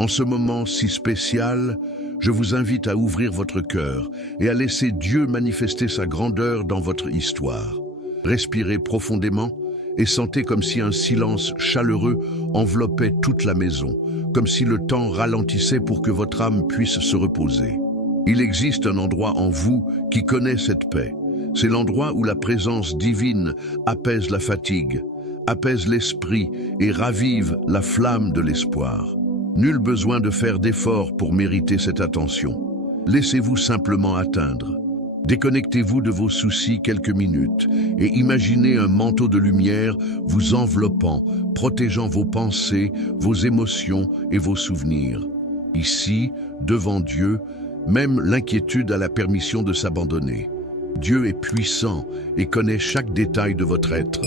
En ce moment si spécial, je vous invite à ouvrir votre cœur et à laisser Dieu manifester sa grandeur dans votre histoire. Respirez profondément et sentez comme si un silence chaleureux enveloppait toute la maison, comme si le temps ralentissait pour que votre âme puisse se reposer. Il existe un endroit en vous qui connaît cette paix. C'est l'endroit où la présence divine apaise la fatigue, apaise l'esprit et ravive la flamme de l'espoir. Nul besoin de faire d'efforts pour mériter cette attention. Laissez-vous simplement atteindre. Déconnectez-vous de vos soucis quelques minutes et imaginez un manteau de lumière vous enveloppant, protégeant vos pensées, vos émotions et vos souvenirs. Ici, devant Dieu, même l'inquiétude a la permission de s'abandonner. Dieu est puissant et connaît chaque détail de votre être.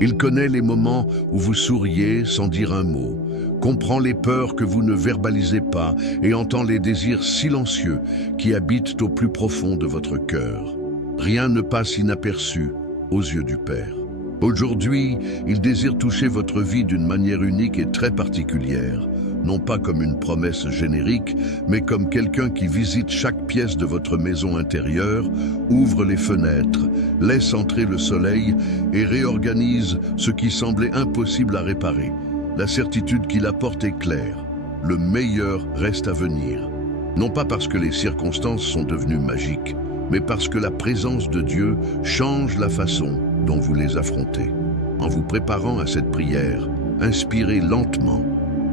Il connaît les moments où vous souriez sans dire un mot, comprend les peurs que vous ne verbalisez pas et entend les désirs silencieux qui habitent au plus profond de votre cœur. Rien ne passe inaperçu aux yeux du Père. Aujourd'hui, il désire toucher votre vie d'une manière unique et très particulière, non pas comme une promesse générique, mais comme quelqu'un qui visite chaque pièce de votre maison intérieure, ouvre les fenêtres, laisse entrer le soleil et réorganise ce qui semblait impossible à réparer. La certitude qu'il apporte est claire. Le meilleur reste à venir. Non pas parce que les circonstances sont devenues magiques, mais parce que la présence de Dieu change la façon dont vous les affrontez. En vous préparant à cette prière, inspirez lentement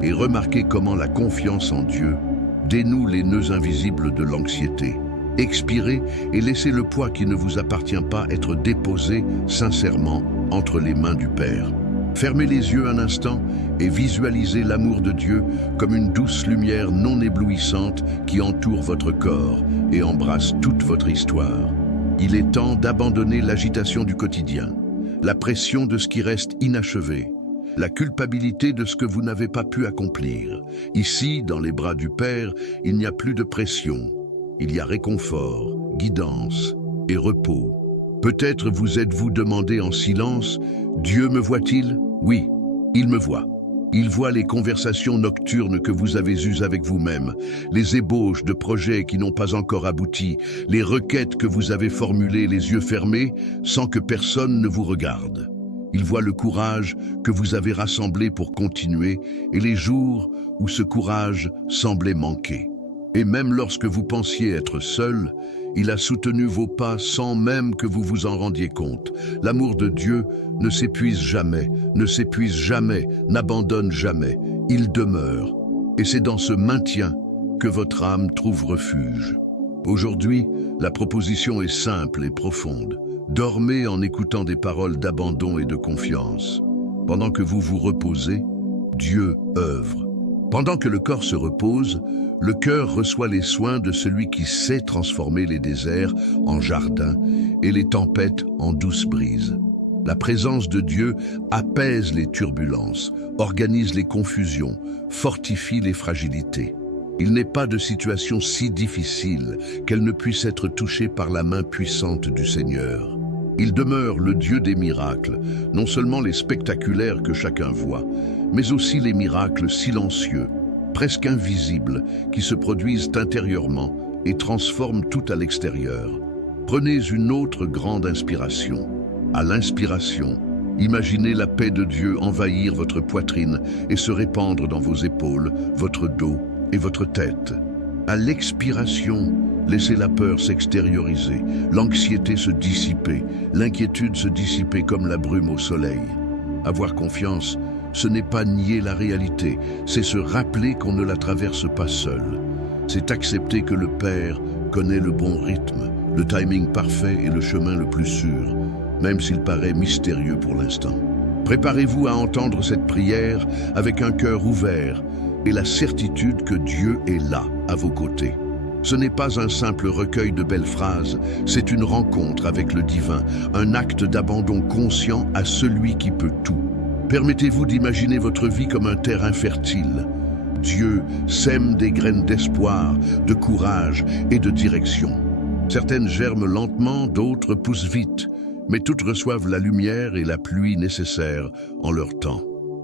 et remarquez comment la confiance en Dieu dénoue les nœuds invisibles de l'anxiété. Expirez et laissez le poids qui ne vous appartient pas être déposé sincèrement entre les mains du Père. Fermez les yeux un instant et visualisez l'amour de Dieu comme une douce lumière non éblouissante qui entoure votre corps et embrasse toute votre histoire. Il est temps d'abandonner l'agitation du quotidien, la pression de ce qui reste inachevé, la culpabilité de ce que vous n'avez pas pu accomplir. Ici, dans les bras du Père, il n'y a plus de pression. Il y a réconfort, guidance et repos. Peut-être vous êtes-vous demandé en silence, « Dieu me voit-il » ? Oui, il me voit. Il voit les conversations nocturnes que vous avez eues avec vous-même, les ébauches de projets qui n'ont pas encore abouti, les requêtes que vous avez formulées les yeux fermés sans que personne ne vous regarde. Il voit le courage que vous avez rassemblé pour continuer et les jours où ce courage semblait manquer. Et même lorsque vous pensiez être seul, il a soutenu vos pas sans même que vous vous en rendiez compte. L'amour de Dieu ne s'épuise jamais, n'abandonne jamais. Il demeure. Et c'est dans ce maintien que votre âme trouve refuge. Aujourd'hui, la proposition est simple et profonde. Dormez en écoutant des paroles d'abandon et de confiance. Pendant que vous vous reposez, Dieu œuvre. Pendant que le corps se repose, le cœur reçoit les soins de celui qui sait transformer les déserts en jardins et les tempêtes en douces brises. La présence de Dieu apaise les turbulences, organise les confusions, fortifie les fragilités. Il n'est pas de situation si difficile qu'elle ne puisse être touchée par la main puissante du Seigneur. Il demeure le Dieu des miracles, non seulement les spectaculaires que chacun voit, mais aussi les miracles silencieux, presque invisibles, qui se produisent intérieurement et transforment tout à l'extérieur. Prenez une autre grande inspiration. À l'inspiration, imaginez la paix de Dieu envahir votre poitrine et se répandre dans vos épaules, votre dos et votre tête. À l'expiration, laissez la peur s'extérioriser, l'anxiété se dissiper, l'inquiétude se dissiper comme la brume au soleil. Avoir confiance, ce n'est pas nier la réalité, c'est se rappeler qu'on ne la traverse pas seul. C'est accepter que le Père connaît le bon rythme, le timing parfait et le chemin le plus sûr, même s'il paraît mystérieux pour l'instant. Préparez-vous à entendre cette prière avec un cœur ouvert et la certitude que Dieu est là, à vos côtés. Ce n'est pas un simple recueil de belles phrases, c'est une rencontre avec le divin, un acte d'abandon conscient à celui qui peut tout. Permettez-vous d'imaginer votre vie comme un terrain fertile. Dieu sème des graines d'espoir, de courage et de direction. Certaines germent lentement, d'autres poussent vite, mais toutes reçoivent la lumière et la pluie nécessaires en leur temps.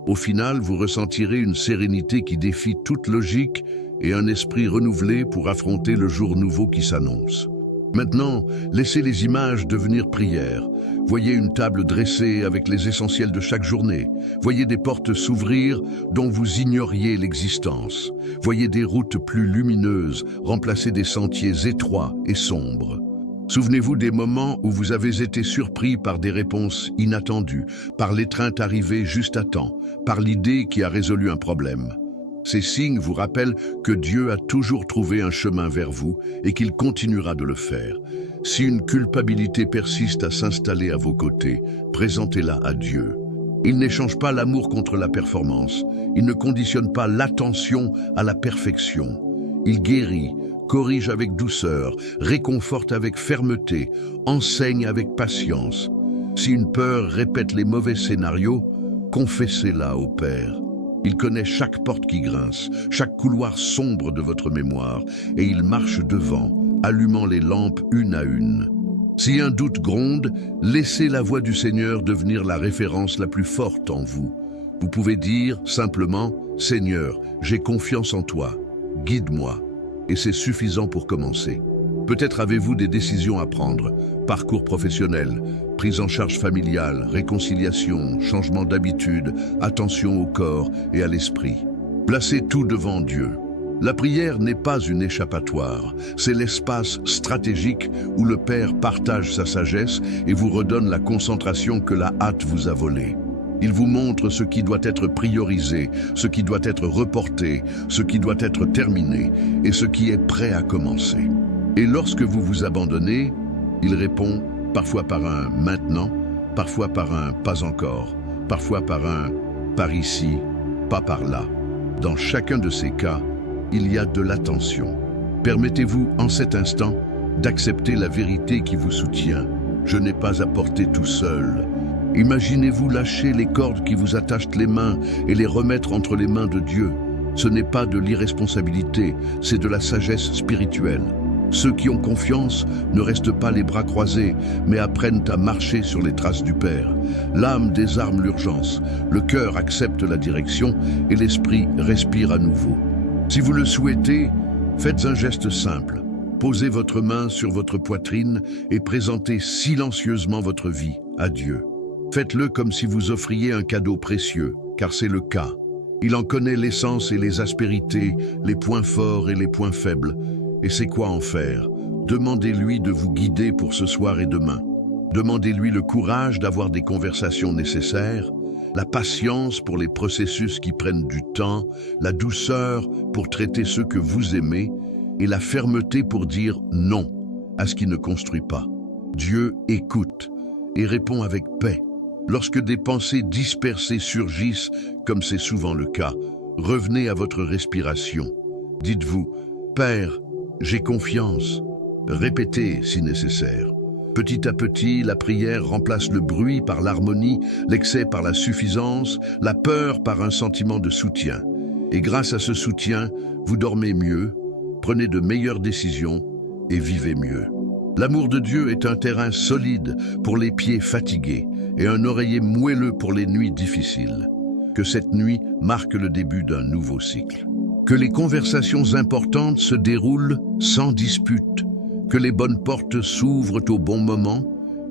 Au final, vous ressentirez une sérénité qui défie toute logique et un esprit renouvelé pour affronter le jour nouveau qui s'annonce. Maintenant, laissez les images devenir prières. Voyez une table dressée avec les essentiels de chaque journée. Voyez des portes s'ouvrir dont vous ignoriez l'existence. Voyez des routes plus lumineuses remplacer des sentiers étroits et sombres. Souvenez-vous des moments où vous avez été surpris par des réponses inattendues, par l'étreinte arrivée juste à temps, par l'idée qui a résolu un problème. Ces signes vous rappellent que Dieu a toujours trouvé un chemin vers vous et qu'il continuera de le faire. Si une culpabilité persiste à s'installer à vos côtés, présentez-la à Dieu. Il n'échange pas l'amour contre la performance. Il ne conditionne pas l'attention à la perfection. Il guérit, corrige avec douceur, réconforte avec fermeté, enseigne avec patience. Si une peur répète les mauvais scénarios, confessez-la au Père. Il connaît chaque porte qui grince, chaque couloir sombre de votre mémoire, et il marche devant, allumant les lampes une à une. Si un doute gronde, laissez la voix du Seigneur devenir la référence la plus forte en vous. Vous pouvez dire simplement « Seigneur, j'ai confiance en toi, guide-moi ». Et c'est suffisant pour commencer. Peut-être avez-vous des décisions à prendre, parcours professionnel, prise en charge familiale, réconciliation, changement d'habitude, attention au corps et à l'esprit. Placez tout devant Dieu. La prière n'est pas une échappatoire, c'est l'espace stratégique où le Père partage sa sagesse et vous redonne la concentration que la hâte vous a volée. Il vous montre ce qui doit être priorisé, ce qui doit être reporté, ce qui doit être terminé et ce qui est prêt à commencer. Et lorsque vous vous abandonnez, il répond parfois par un « maintenant », parfois par un « pas encore », parfois par un « par ici, pas par là ». Dans chacun de ces cas, il y a de l'attention. Permettez-vous en cet instant d'accepter la vérité qui vous soutient. Je n'ai pas à porter tout seul. Imaginez-vous lâcher les cordes qui vous attachent les mains et les remettre entre les mains de Dieu. Ce n'est pas de l'irresponsabilité, c'est de la sagesse spirituelle. Ceux qui ont confiance ne restent pas les bras croisés, mais apprennent à marcher sur les traces du Père. L'âme désarme l'urgence, le cœur accepte la direction et l'esprit respire à nouveau. Si vous le souhaitez, faites un geste simple. Posez votre main sur votre poitrine et présentez silencieusement votre vie à Dieu. Faites-le comme si vous offriez un cadeau précieux, car c'est le cas. Il en connaît l'essence et les aspérités, les points forts et les points faibles. Et c'est quoi en faire? Demandez-lui de vous guider pour ce soir et demain. Demandez-lui le courage d'avoir des conversations nécessaires, la patience pour les processus qui prennent du temps, la douceur pour traiter ceux que vous aimez, et la fermeté pour dire non à ce qui ne construit pas. Dieu écoute et répond avec paix. Lorsque des pensées dispersées surgissent, comme c'est souvent le cas, revenez à votre respiration. Dites-vous, Père, j'ai confiance. Répétez si nécessaire. Petit à petit, la prière remplace le bruit par l'harmonie, l'excès par la suffisance, la peur par un sentiment de soutien. Et grâce à ce soutien, vous dormez mieux, prenez de meilleures décisions et vivez mieux. L'amour de Dieu est un terrain solide pour les pieds fatigués et un oreiller moelleux pour les nuits difficiles. Que cette nuit marque le début d'un nouveau cycle. Que les conversations importantes se déroulent sans dispute, que les bonnes portes s'ouvrent au bon moment,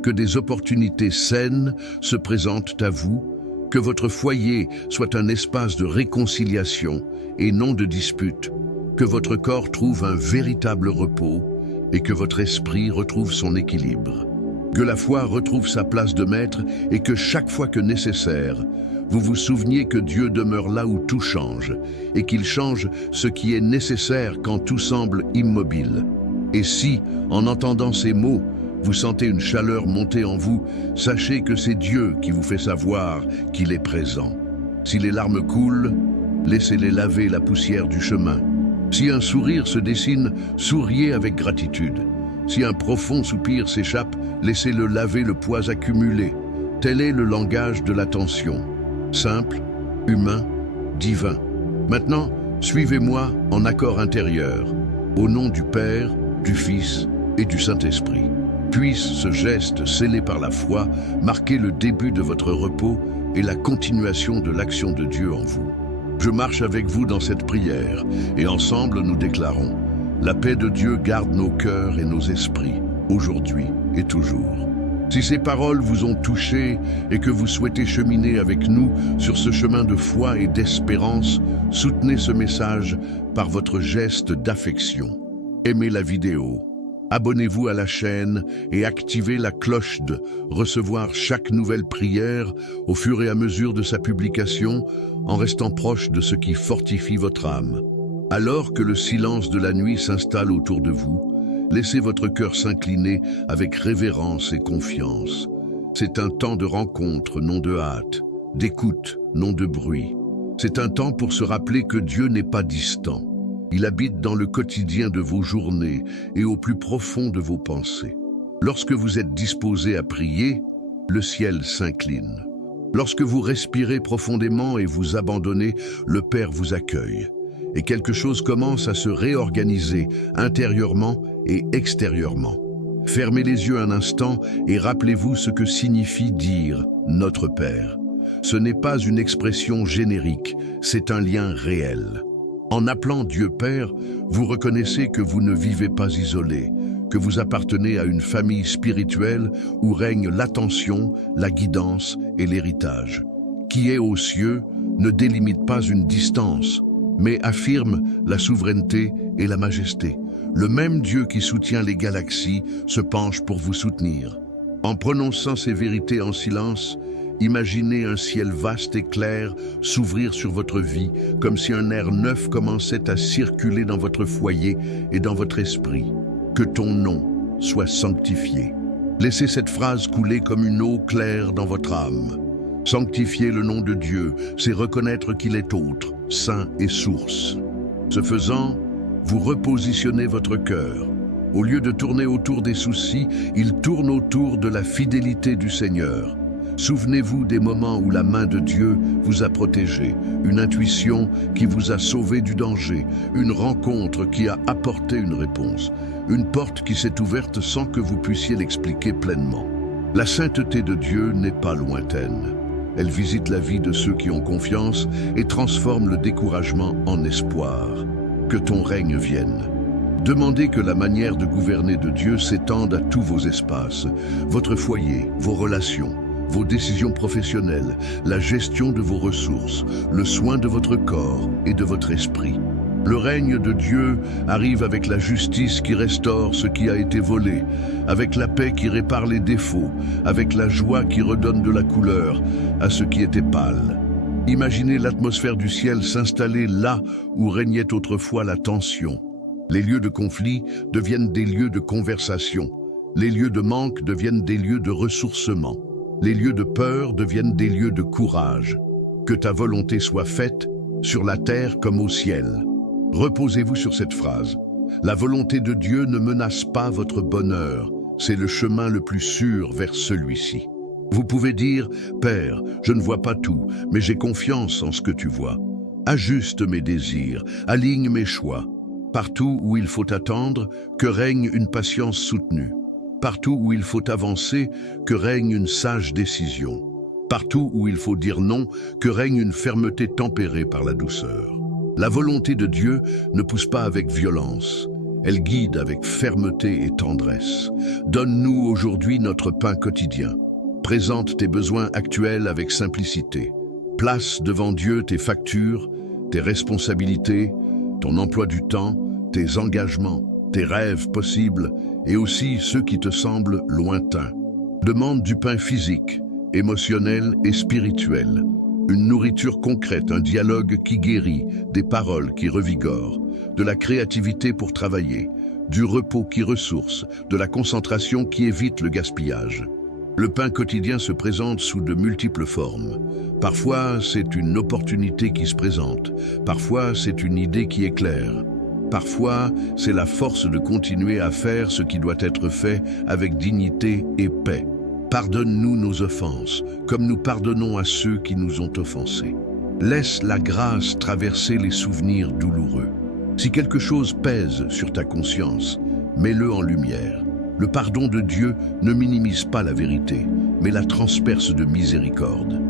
que des opportunités saines se présentent à vous, que votre foyer soit un espace de réconciliation et non de dispute, que votre corps trouve un véritable repos et que votre esprit retrouve son équilibre. Que la foi retrouve sa place de maître et que chaque fois que nécessaire, vous vous souveniez que Dieu demeure là où tout change et qu'il change ce qui est nécessaire quand tout semble immobile. Et si, en entendant ces mots, vous sentez une chaleur monter en vous, sachez que c'est Dieu qui vous fait savoir qu'il est présent. Si les larmes coulent, laissez-les laver la poussière du chemin. Si un sourire se dessine, souriez avec gratitude. Si un profond soupir s'échappe, laissez-le laver le poids accumulé. Tel est le langage de l'attention. Simple, humain, divin. Maintenant, suivez-moi en accord intérieur. Au nom du Père, du Fils et du Saint-Esprit. Puisse ce geste scellé par la foi marquer le début de votre repos est la continuation de l'action de Dieu en vous. Je marche avec vous dans cette prière et ensemble nous déclarons: la paix de Dieu garde nos cœurs et nos esprits, aujourd'hui et toujours. Si ces paroles vous ont touché et que vous souhaitez cheminer avec nous sur ce chemin de foi et d'espérance, soutenez ce message par votre geste d'affection. Aimez la vidéo, abonnez-vous à la chaîne et activez la cloche de recevoir chaque nouvelle prière au fur et à mesure de sa publication, en restant proche de ce qui fortifie votre âme. Alors que le silence de la nuit s'installe autour de vous, laissez votre cœur s'incliner avec révérence et confiance. C'est un temps de rencontre, non de hâte, d'écoute, non de bruit. C'est un temps pour se rappeler que Dieu n'est pas distant. Il habite dans le quotidien de vos journées et au plus profond de vos pensées. Lorsque vous êtes disposé à prier, le ciel s'incline. Lorsque vous respirez profondément et vous abandonnez, le Père vous accueille. Et quelque chose commence à se réorganiser intérieurement et extérieurement. Fermez les yeux un instant et rappelez-vous ce que signifie dire « Notre Père ». Ce n'est pas une expression générique, c'est un lien réel. En appelant Dieu Père, vous reconnaissez que vous ne vivez pas isolé, que vous appartenez à une famille spirituelle où règne l'attention, la guidance et l'héritage. Qui est aux cieux ne délimite pas une distance, mais affirme la souveraineté et la majesté. Le même Dieu qui soutient les galaxies se penche pour vous soutenir. En prononçant ces vérités en silence, imaginez un ciel vaste et clair s'ouvrir sur votre vie, comme si un air neuf commençait à circuler dans votre foyer et dans votre esprit. Que ton nom soit sanctifié. Laissez cette phrase couler comme une eau claire dans votre âme. Sanctifier le nom de Dieu, c'est reconnaître qu'il est autre, saint et source. Ce faisant, vous repositionnez votre cœur. Au lieu de tourner autour des soucis, il tourne autour de la fidélité du Seigneur. Souvenez-vous des moments où la main de Dieu vous a protégé, une intuition qui vous a sauvé du danger, une rencontre qui a apporté une réponse, une porte qui s'est ouverte sans que vous puissiez l'expliquer pleinement. La sainteté de Dieu n'est pas lointaine. Elle visite la vie de ceux qui ont confiance et transforme le découragement en espoir. Que ton règne vienne. Demandez que la manière de gouverner de Dieu s'étende à tous vos espaces, votre foyer, vos relations, vos décisions professionnelles, la gestion de vos ressources, le soin de votre corps et de votre esprit. Le règne de Dieu arrive avec la justice qui restaure ce qui a été volé, avec la paix qui répare les défauts, avec la joie qui redonne de la couleur à ce qui était pâle. Imaginez l'atmosphère du ciel s'installer là où régnait autrefois la tension. Les lieux de conflit deviennent des lieux de conversation. Les lieux de manque deviennent des lieux de ressourcement. Les lieux de peur deviennent des lieux de courage. Que ta volonté soit faite, sur la terre comme au ciel. Reposez-vous sur cette phrase. La volonté de Dieu ne menace pas votre bonheur. C'est le chemin le plus sûr vers celui-ci. Vous pouvez dire « Père, je ne vois pas tout, mais j'ai confiance en ce que tu vois. Ajuste mes désirs, aligne mes choix. Partout où il faut attendre, que règne une patience soutenue. Partout où il faut avancer, que règne une sage décision. Partout où il faut dire non, que règne une fermeté tempérée par la douceur. La volonté de Dieu ne pousse pas avec violence. Elle guide avec fermeté et tendresse. Donne-nous aujourd'hui notre pain quotidien. Présente tes besoins actuels avec simplicité. Place devant Dieu tes factures, tes responsabilités, ton emploi du temps, tes engagements, tes rêves possibles et aussi ceux qui te semblent lointains. Demande du pain physique, émotionnel et spirituel. Une nourriture concrète, un dialogue qui guérit, des paroles qui revigorent, de la créativité pour travailler, du repos qui ressource, de la concentration qui évite le gaspillage. Le pain quotidien se présente sous de multiples formes. Parfois, c'est une opportunité qui se présente. Parfois, c'est une idée qui éclaire. Parfois, c'est la force de continuer à faire ce qui doit être fait avec dignité et paix. Pardonne-nous nos offenses, comme nous pardonnons à ceux qui nous ont offensés. Laisse la grâce traverser les souvenirs douloureux. Si quelque chose pèse sur ta conscience, mets-le en lumière. Le pardon de Dieu ne minimise pas la vérité, mais la transperce de miséricorde.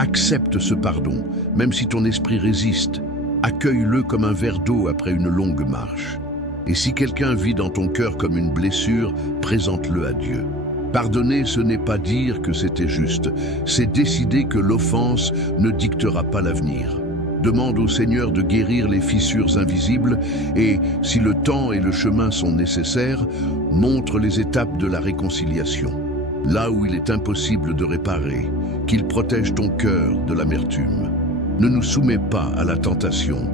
Accepte ce pardon, même si ton esprit résiste. Accueille-le comme un verre d'eau après une longue marche. Et si quelqu'un vit dans ton cœur comme une blessure, présente-le à Dieu. Pardonner, ce n'est pas dire que c'était juste, c'est décider que l'offense ne dictera pas l'avenir. Demande au Seigneur de guérir les fissures invisibles et, si le temps et le chemin sont nécessaires, montre les étapes de la réconciliation. Là où il est impossible de réparer, qu'il protège ton cœur de l'amertume. Ne nous soumets pas à la tentation,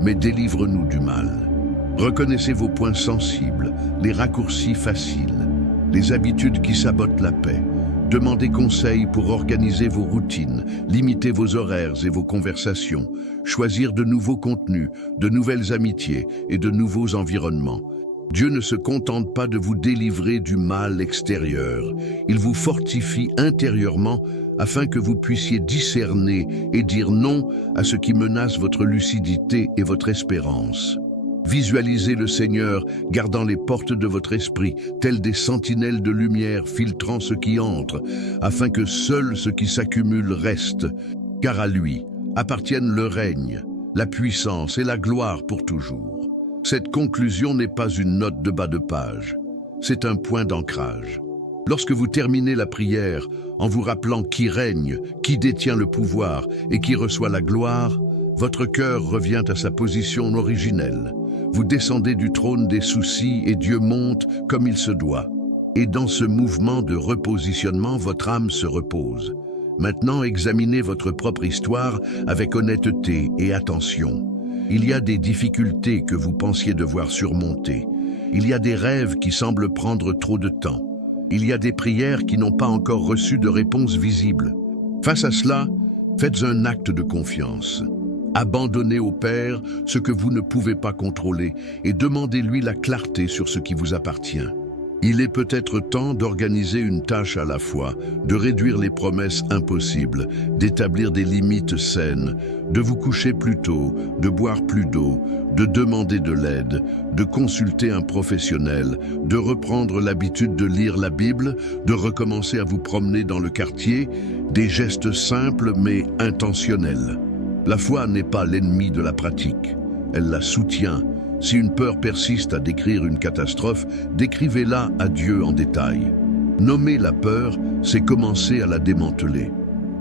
mais délivre-nous du mal. Reconnaissez vos points sensibles, les raccourcis faciles, les habitudes qui sabotent la paix. Demandez conseil pour organiser vos routines, limiter vos horaires et vos conversations, choisir de nouveaux contenus, de nouvelles amitiés et de nouveaux environnements. Dieu ne se contente pas de vous délivrer du mal extérieur. Il vous fortifie intérieurement afin que vous puissiez discerner et dire non à ce qui menace votre lucidité et votre espérance. Visualisez le Seigneur gardant les portes de votre esprit, telles des sentinelles de lumière filtrant ce qui entre, afin que seul ce qui s'accumule reste, car à lui appartiennent le règne, la puissance et la gloire pour toujours. Cette conclusion n'est pas une note de bas de page, c'est un point d'ancrage. Lorsque vous terminez la prière en vous rappelant qui règne, qui détient le pouvoir et qui reçoit la gloire, votre cœur revient à sa position originelle. Vous descendez du trône des soucis et Dieu monte comme il se doit. Et dans ce mouvement de repositionnement, votre âme se repose. Maintenant, examinez votre propre histoire avec honnêteté et attention. Il y a des difficultés que vous pensiez devoir surmonter. Il y a des rêves qui semblent prendre trop de temps. Il y a des prières qui n'ont pas encore reçu de réponse visible. Face à cela, faites un acte de confiance. Abandonnez au Père ce que vous ne pouvez pas contrôler et demandez-lui la clarté sur ce qui vous appartient. Il est peut-être temps d'organiser une tâche à la fois, de réduire les promesses impossibles, d'établir des limites saines, de vous coucher plus tôt, de boire plus d'eau, de demander de l'aide, de consulter un professionnel, de reprendre l'habitude de lire la Bible, de recommencer à vous promener dans le quartier, des gestes simples mais intentionnels. La foi n'est pas l'ennemi de la pratique, elle la soutient. Si une peur persiste à décrire une catastrophe, décrivez-la à Dieu en détail. Nommer la peur, c'est commencer à la démanteler.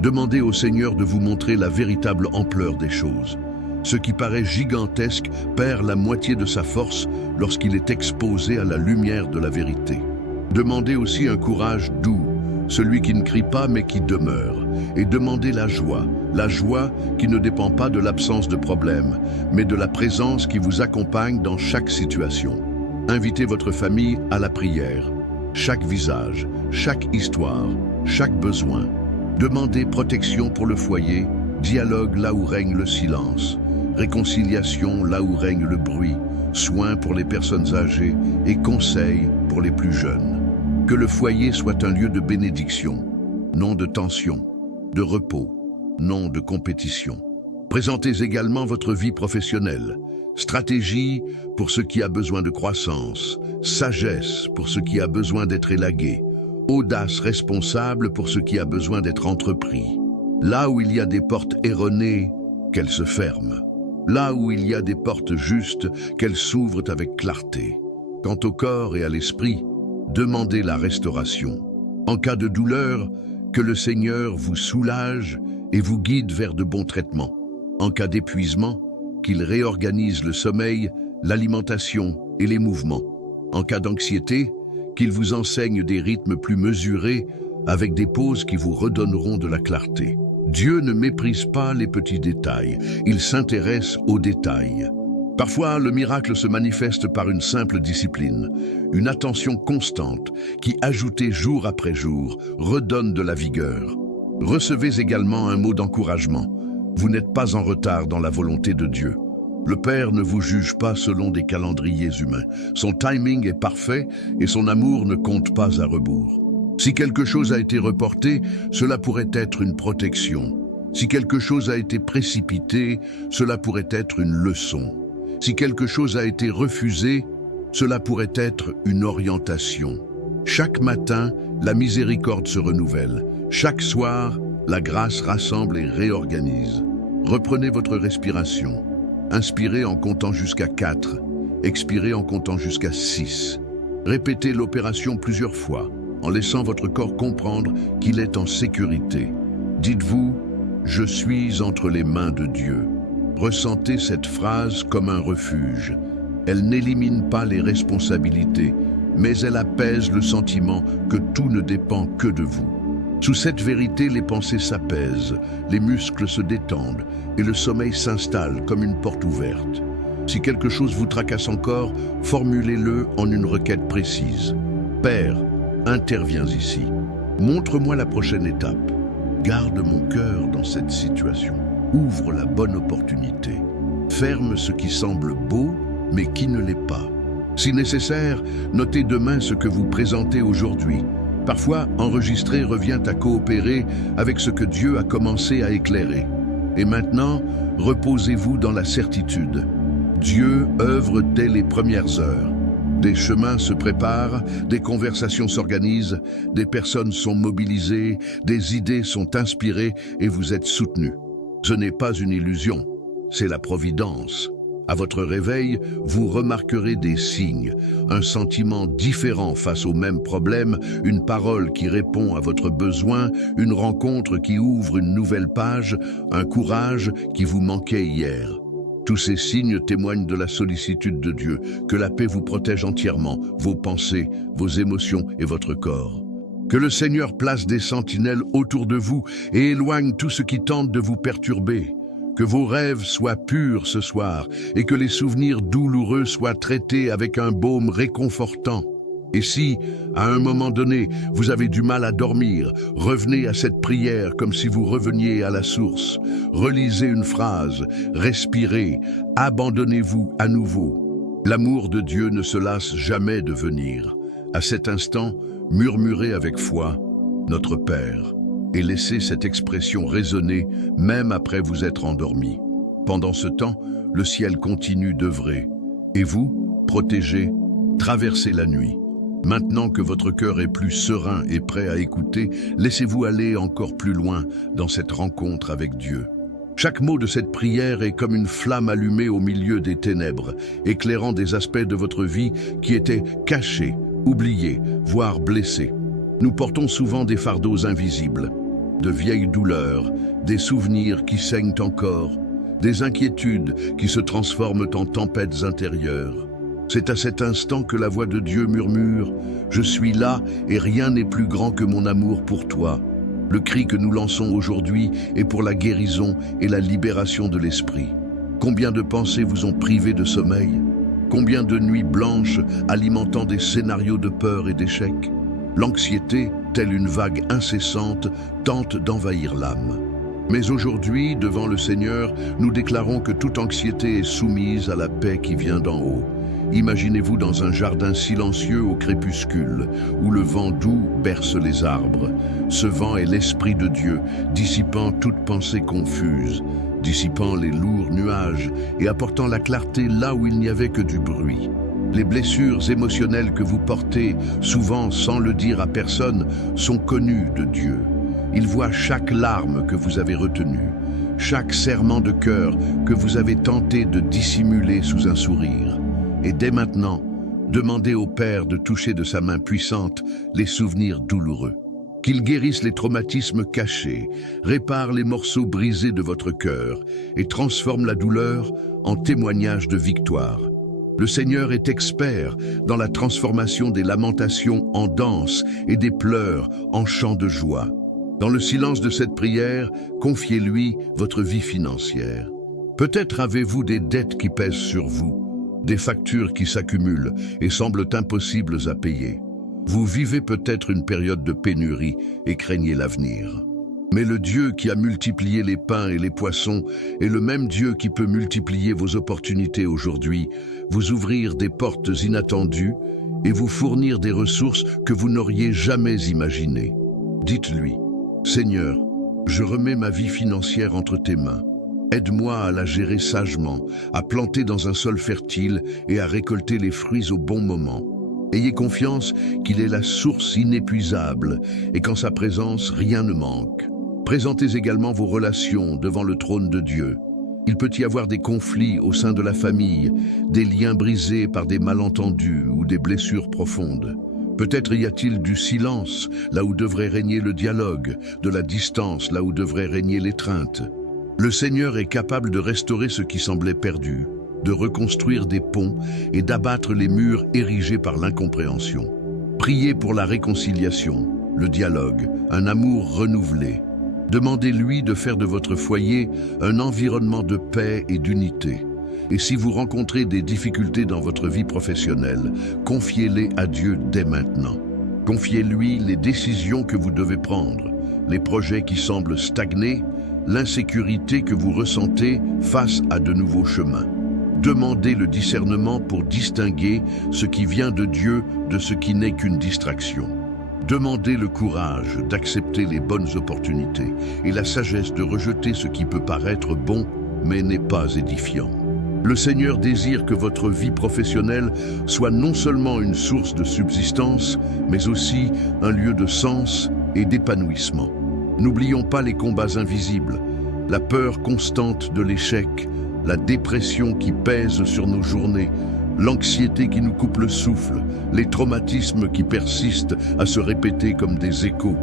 Demandez au Seigneur de vous montrer la véritable ampleur des choses. Ce qui paraît gigantesque perd la moitié de sa force lorsqu'il est exposé à la lumière de la vérité. Demandez aussi un courage doux, celui qui ne crie pas mais qui demeure. Et demandez la joie qui ne dépend pas de l'absence de problème, mais de la présence qui vous accompagne dans chaque situation. Invitez votre famille à la prière. Chaque visage, chaque histoire, chaque besoin. Demandez protection pour le foyer, dialogue là où règne le silence, réconciliation là où règne le bruit, soins pour les personnes âgées et conseils pour les plus jeunes. Que le foyer soit un lieu de bénédiction, non de tension, de repos, non de compétition. Présentez également votre vie professionnelle. Stratégie pour ce qui a besoin de croissance, sagesse pour ce qui a besoin d'être élagué, audace responsable pour ce qui a besoin d'être entrepris. Là où il y a des portes erronées, qu'elles se ferment. Là où il y a des portes justes, qu'elles s'ouvrent avec clarté. Quant au corps et à l'esprit, demandez la restauration. En cas de douleur, que le Seigneur vous soulage et vous guide vers de bons traitements. En cas d'épuisement, qu'il réorganise le sommeil, l'alimentation et les mouvements. En cas d'anxiété, qu'il vous enseigne des rythmes plus mesurés avec des pauses qui vous redonneront de la clarté. Dieu ne méprise pas les petits détails, il s'intéresse aux détails. Parfois, le miracle se manifeste par une simple discipline, une attention constante qui, ajoutée jour après jour, redonne de la vigueur. Recevez également un mot d'encouragement. Vous n'êtes pas en retard dans la volonté de Dieu. Le Père ne vous juge pas selon des calendriers humains. Son timing est parfait et son amour ne compte pas à rebours. Si quelque chose a été reporté, cela pourrait être une protection. Si quelque chose a été précipité, cela pourrait être une leçon. Si quelque chose a été refusé, cela pourrait être une orientation. Chaque matin, la miséricorde se renouvelle. Chaque soir, La grâce rassemble et réorganise. Reprenez votre respiration. Inspirez en comptant jusqu'à 4. Expirez en comptant jusqu'à 6. Répétez l'opération plusieurs fois, en laissant votre corps comprendre qu'il est en sécurité. Dites-vous « Je suis entre les mains de Dieu ». Ressentez cette phrase comme un refuge. Elle n'élimine pas les responsabilités, mais elle apaise le sentiment que tout ne dépend que de vous. Sous cette vérité, les pensées s'apaisent, les muscles se détendent et le sommeil s'installe comme une porte ouverte. Si quelque chose vous tracasse encore, formulez-le en une requête précise. Père, interviens ici. Montre-moi la prochaine étape. Garde mon cœur dans cette situation. Ouvre la bonne opportunité. Ferme ce qui semble beau, mais qui ne l'est pas. Si nécessaire, notez demain ce que vous présentez aujourd'hui. Parfois, enregistrer revient à coopérer avec ce que Dieu a commencé à éclairer. Et maintenant, reposez-vous dans la certitude. Dieu œuvre dès les premières heures. Des chemins se préparent, des conversations s'organisent, des personnes sont mobilisées, des idées sont inspirées et vous êtes soutenus. Ce n'est pas une illusion, c'est la providence. À votre réveil, vous remarquerez des signes, un sentiment différent face au même problème, une parole qui répond à votre besoin, une rencontre qui ouvre une nouvelle page, un courage qui vous manquait hier. Tous ces signes témoignent de la sollicitude de Dieu, que la paix vous protège entièrement, vos pensées, vos émotions et votre corps. Que le Seigneur place des sentinelles autour de vous et éloigne tout ce qui tente de vous perturber. Que vos rêves soient purs ce soir et que les souvenirs douloureux soient traités avec un baume réconfortant. Et si, à un moment donné, vous avez du mal à dormir, revenez à cette prière comme si vous reveniez à la source. Relisez une phrase, respirez, abandonnez-vous à nouveau. L'amour de Dieu ne se lasse jamais de venir. À cet instant, murmurez avec foi « Notre Père » et laissez cette expression résonner même après vous être endormi. Pendant ce temps, le ciel continue d'œuvrer. Et vous, protégés, traversez la nuit. Maintenant que votre cœur est plus serein et prêt à écouter, laissez-vous aller encore plus loin dans cette rencontre avec Dieu. Chaque mot de cette prière est comme une flamme allumée au milieu des ténèbres, éclairant des aspects de votre vie qui étaient cachés, oubliés, voire blessés. Nous portons souvent des fardeaux invisibles, de vieilles douleurs, des souvenirs qui saignent encore, des inquiétudes qui se transforment en tempêtes intérieures. C'est à cet instant que la voix de Dieu murmure « Je suis là et rien n'est plus grand que mon amour pour toi ». Le cri que nous lançons aujourd'hui est pour la guérison et la libération de l'esprit. Combien de pensées vous ont privé de sommeil? Combien de nuits blanches alimentant des scénarios de peur et d'échec? L'anxiété, telle une vague incessante, tente d'envahir l'âme. Mais aujourd'hui, devant le Seigneur, nous déclarons que toute anxiété est soumise à la paix qui vient d'en haut. Imaginez-vous dans un jardin silencieux au crépuscule, où le vent doux berce les arbres. Ce vent est l'Esprit de Dieu, dissipant toute pensée confuse, dissipant les lourds nuages et apportant la clarté là où il n'y avait que du bruit. Les blessures émotionnelles que vous portez, souvent sans le dire à personne, sont connues de Dieu. Il voit chaque larme que vous avez retenue, chaque serrement de cœur que vous avez tenté de dissimuler sous un sourire. Et dès maintenant, demandez au Père de toucher de sa main puissante les souvenirs douloureux. Qu'il guérisse les traumatismes cachés, répare les morceaux brisés de votre cœur et transforme la douleur en témoignage de victoire. Le Seigneur est expert dans la transformation des lamentations en danse et des pleurs en chants de joie. Dans le silence de cette prière, confiez-lui votre vie financière. Peut-être avez-vous des dettes qui pèsent sur vous, des factures qui s'accumulent et semblent impossibles à payer. Vous vivez peut-être une période de pénurie et craignez l'avenir. Mais le Dieu qui a multiplié les pains et les poissons est le même Dieu qui peut multiplier vos opportunités aujourd'hui, vous ouvrir des portes inattendues et vous fournir des ressources que vous n'auriez jamais imaginées. Dites-lui, « Seigneur, je remets ma vie financière entre tes mains. Aide-moi à la gérer sagement, à planter dans un sol fertile et à récolter les fruits au bon moment. Ayez confiance qu'il est la source inépuisable et qu'en sa présence, rien ne manque. Présentez également vos relations devant le trône de Dieu. Il peut y avoir des conflits au sein de la famille, des liens brisés par des malentendus ou des blessures profondes. Peut-être y a-t-il du silence là où devrait régner le dialogue, de la distance là où devrait régner l'étreinte. Le Seigneur est capable de restaurer ce qui semblait perdu, de reconstruire des ponts et d'abattre les murs érigés par l'incompréhension. Priez pour la réconciliation, le dialogue, un amour renouvelé. Demandez-lui de faire de votre foyer un environnement de paix et d'unité. Et si vous rencontrez des difficultés dans votre vie professionnelle, confiez-les à Dieu dès maintenant. Confiez-lui les décisions que vous devez prendre, les projets qui semblent stagner, l'insécurité que vous ressentez face à de nouveaux chemins. Demandez le discernement pour distinguer ce qui vient de Dieu de ce qui n'est qu'une distraction. Demandez le courage d'accepter les bonnes opportunités et la sagesse de rejeter ce qui peut paraître bon mais n'est pas édifiant. Le Seigneur désire que votre vie professionnelle soit non seulement une source de subsistance, mais aussi un lieu de sens et d'épanouissement. N'oublions pas les combats invisibles, la peur constante de l'échec, la dépression qui pèse sur nos journées, l'anxiété qui nous coupe le souffle, les traumatismes qui persistent à se répéter comme des échos.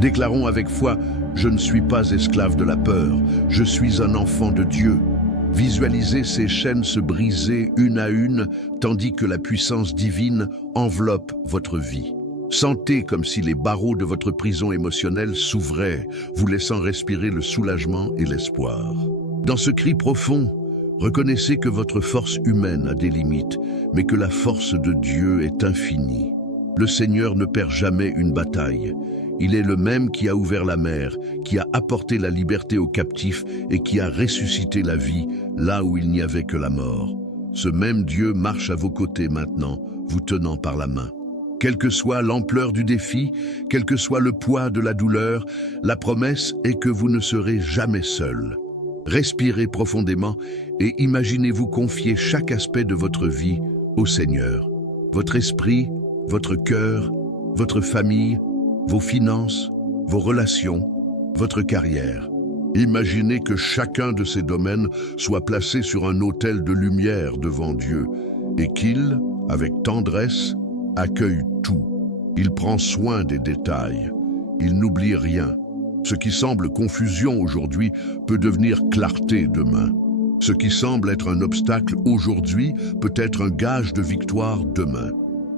Déclarons avec foi, « Je ne suis pas esclave de la peur, je suis un enfant de Dieu ». Visualisez ces chaînes se briser une à une, tandis que la puissance divine enveloppe votre vie. Sentez comme si les barreaux de votre prison émotionnelle s'ouvraient, vous laissant respirer le soulagement et l'espoir. Dans ce cri profond, reconnaissez que votre force humaine a des limites, mais que la force de Dieu est infinie. Le Seigneur ne perd jamais une bataille. Il est le même qui a ouvert la mer, qui a apporté la liberté aux captifs et qui a ressuscité la vie là où il n'y avait que la mort. Ce même Dieu marche à vos côtés maintenant, vous tenant par la main. Quelle que soit l'ampleur du défi, quel que soit le poids de la douleur, la promesse est que vous ne serez jamais seul. Respirez profondément et imaginez-vous confier chaque aspect de votre vie au Seigneur. Votre esprit, votre cœur, votre famille, vos finances, vos relations, votre carrière. Imaginez que chacun de ces domaines soit placé sur un autel de lumière devant Dieu et qu'il, avec tendresse, accueille tout. Il prend soin des détails. Il n'oublie rien. Ce qui semble confusion aujourd'hui peut devenir clarté demain. Ce qui semble être un obstacle aujourd'hui peut être un gage de victoire demain.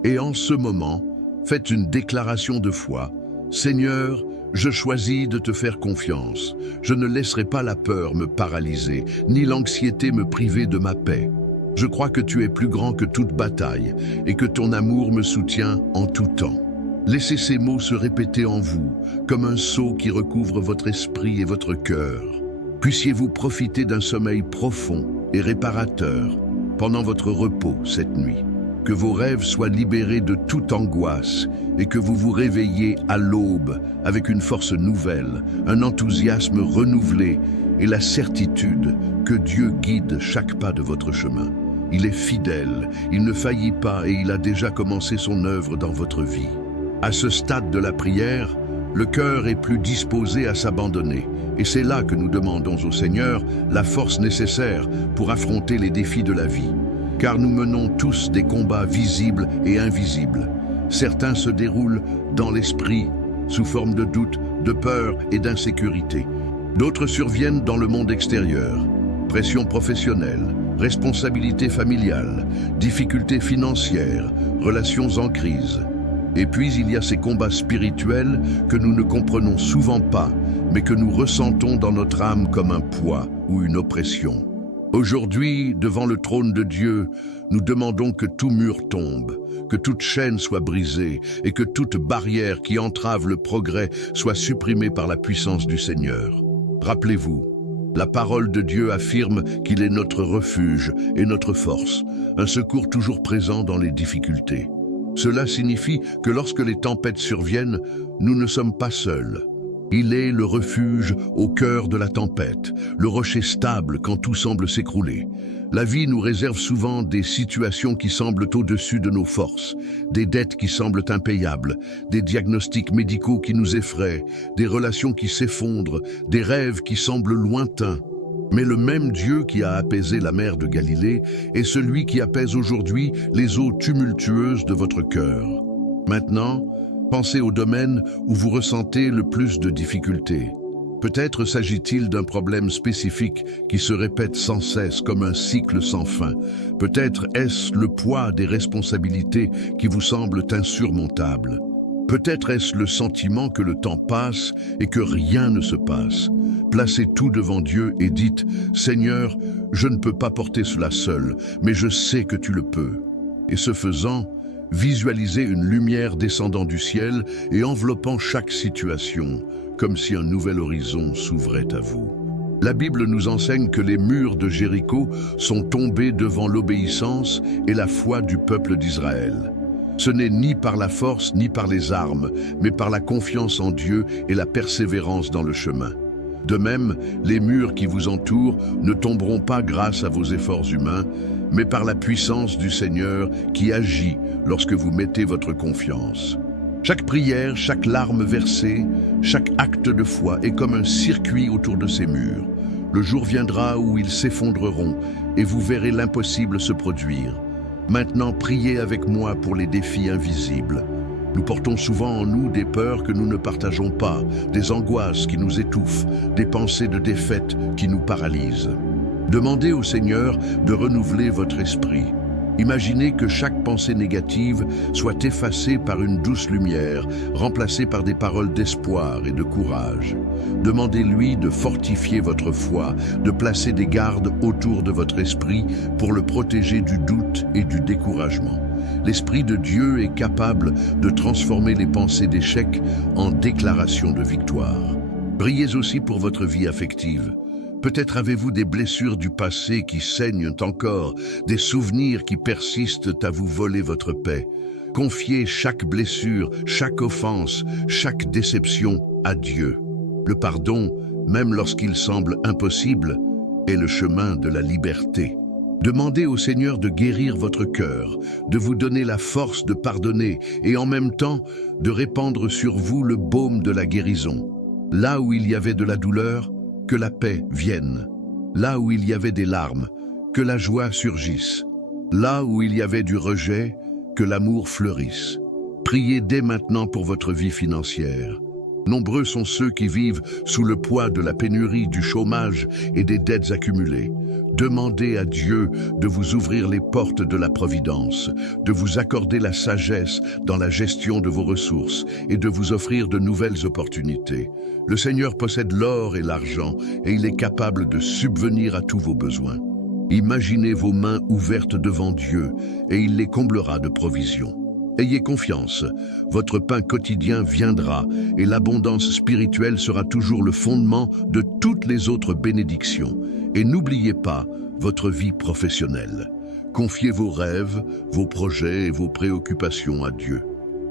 Et en ce moment, faites une déclaration de foi. Seigneur, je choisis de te faire confiance. Je ne laisserai pas la peur me paralyser, ni l'anxiété me priver de ma paix. Je crois que tu es plus grand que toute bataille et que ton amour me soutient en tout temps. Laissez ces mots se répéter en vous, comme un sceau qui recouvre votre esprit et votre cœur. Puissiez-vous profiter d'un sommeil profond et réparateur pendant votre repos cette nuit. Que vos rêves soient libérés de toute angoisse et que vous vous réveillez à l'aube avec une force nouvelle, un enthousiasme renouvelé et la certitude que Dieu guide chaque pas de votre chemin. Il est fidèle, il ne faillit pas et il a déjà commencé son œuvre dans votre vie. À ce stade de la prière, le cœur est plus disposé à s'abandonner et c'est là que nous demandons au Seigneur la force nécessaire pour affronter les défis de la vie. Car nous menons tous des combats visibles et invisibles. Certains se déroulent dans l'esprit, sous forme de doute, de peur et d'insécurité. D'autres surviennent dans le monde extérieur. Pression professionnelle, responsabilité familiale, difficultés financières, relations en crise. Et puis il y a ces combats spirituels que nous ne comprenons souvent pas, mais que nous ressentons dans notre âme comme un poids ou une oppression. Aujourd'hui, devant le trône de Dieu, nous demandons que tout mur tombe, que toute chaîne soit brisée et que toute barrière qui entrave le progrès soit supprimée par la puissance du Seigneur. Rappelez-vous, la parole de Dieu affirme qu'il est notre refuge et notre force, un secours toujours présent dans les difficultés. Cela signifie que lorsque les tempêtes surviennent, nous ne sommes pas seuls. Il est le refuge au cœur de la tempête, le rocher stable quand tout semble s'écrouler. La vie nous réserve souvent des situations qui semblent au-dessus de nos forces, des dettes qui semblent impayables, des diagnostics médicaux qui nous effraient, des relations qui s'effondrent, des rêves qui semblent lointains. Mais le même Dieu qui a apaisé la mer de Galilée est celui qui apaise aujourd'hui les eaux tumultueuses de votre cœur. Maintenant, pensez au domaine où vous ressentez le plus de difficultés. Peut-être s'agit-il d'un problème spécifique qui se répète sans cesse comme un cycle sans fin. Peut-être est-ce le poids des responsabilités qui vous semblent insurmontables. Peut-être est-ce le sentiment que le temps passe et que rien ne se passe. Placez tout devant Dieu et dites « Seigneur, je ne peux pas porter cela seul, mais je sais que tu le peux. » Et ce faisant, visualisez une lumière descendant du ciel et enveloppant chaque situation, comme si un nouvel horizon s'ouvrait à vous. La Bible nous enseigne que les murs de Jéricho sont tombés devant l'obéissance et la foi du peuple d'Israël. Ce n'est ni par la force ni par les armes, mais par la confiance en Dieu et la persévérance dans le chemin. De même, les murs qui vous entourent ne tomberont pas grâce à vos efforts humains, mais par la puissance du Seigneur qui agit lorsque vous mettez votre confiance. Chaque prière, chaque larme versée, chaque acte de foi est comme un circuit autour de ces murs. Le jour viendra où ils s'effondreront et vous verrez l'impossible se produire. Maintenant, priez avec moi pour les défis invisibles. Nous portons souvent en nous des peurs que nous ne partageons pas, des angoisses qui nous étouffent, des pensées de défaite qui nous paralysent. Demandez au Seigneur de renouveler votre esprit. Imaginez que chaque pensée négative soit effacée par une douce lumière, remplacée par des paroles d'espoir et de courage. Demandez-lui de fortifier votre foi, de placer des gardes autour de votre esprit pour le protéger du doute et du découragement. L'Esprit de Dieu est capable de transformer les pensées d'échec en déclarations de victoire. Priez aussi pour votre vie affective. Peut-être avez-vous des blessures du passé qui saignent encore, des souvenirs qui persistent à vous voler votre paix. Confiez chaque blessure, chaque offense, chaque déception à Dieu. Le pardon, même lorsqu'il semble impossible, est le chemin de la liberté. Demandez au Seigneur de guérir votre cœur, de vous donner la force de pardonner et en même temps de répandre sur vous le baume de la guérison. Là où il y avait de la douleur, que la paix vienne. Là où il y avait des larmes, que la joie surgisse. Là où il y avait du rejet, que l'amour fleurisse. Priez dès maintenant pour votre vie financière. Nombreux sont ceux qui vivent sous le poids de la pénurie, du chômage et des dettes accumulées. Demandez à Dieu de vous ouvrir les portes de la providence, de vous accorder la sagesse dans la gestion de vos ressources et de vous offrir de nouvelles opportunités. Le Seigneur possède l'or et l'argent et il est capable de subvenir à tous vos besoins. Imaginez vos mains ouvertes devant Dieu et il les comblera de provisions. Ayez confiance, votre pain quotidien viendra et l'abondance spirituelle sera toujours le fondement de toutes les autres bénédictions. Et n'oubliez pas votre vie professionnelle. Confiez vos rêves, vos projets et vos préoccupations à Dieu.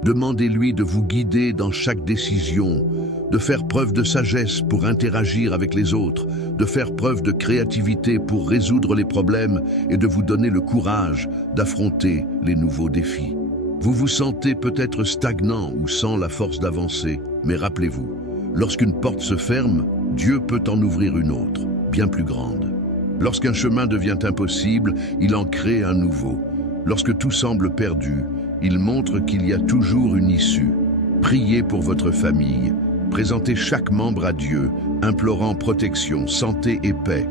Demandez-lui de vous guider dans chaque décision, de faire preuve de sagesse pour interagir avec les autres, de faire preuve de créativité pour résoudre les problèmes et de vous donner le courage d'affronter les nouveaux défis. Vous vous sentez peut-être stagnant ou sans la force d'avancer, mais rappelez-vous, lorsqu'une porte se ferme, Dieu peut en ouvrir une autre, bien plus grande. Lorsqu'un chemin devient impossible, il en crée un nouveau. Lorsque tout semble perdu, il montre qu'il y a toujours une issue. Priez pour votre famille, présentez chaque membre à Dieu, implorant protection, santé et paix.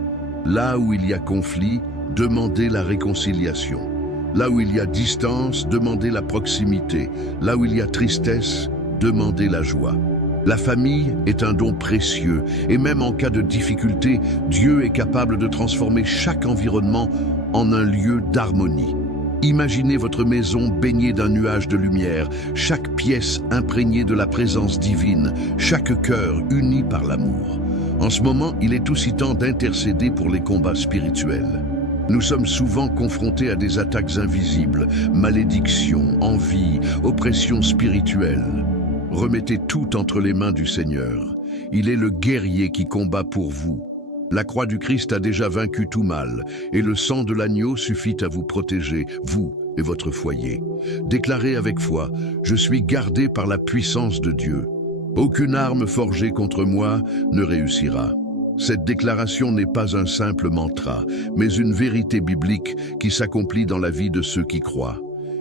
Là où il y a conflit, demandez la réconciliation. Là où il y a distance, demandez la proximité. Là où il y a tristesse, demandez la joie. La famille est un don précieux et même en cas de difficulté, Dieu est capable de transformer chaque environnement en un lieu d'harmonie. Imaginez votre maison baignée d'un nuage de lumière, chaque pièce imprégnée de la présence divine, chaque cœur uni par l'amour. En ce moment, il est aussi temps d'intercéder pour les combats spirituels. Nous sommes souvent confrontés à des attaques invisibles, malédictions, envies, oppressions spirituelles. Remettez tout entre les mains du Seigneur. Il est le guerrier qui combat pour vous. La croix du Christ a déjà vaincu tout mal, et le sang de l'agneau suffit à vous protéger, vous et votre foyer. Déclarez avec foi, je suis gardé par la puissance de Dieu. Aucune arme forgée contre moi ne réussira. Cette déclaration n'est pas un simple mantra, mais une vérité biblique qui s'accomplit dans la vie de ceux qui croient.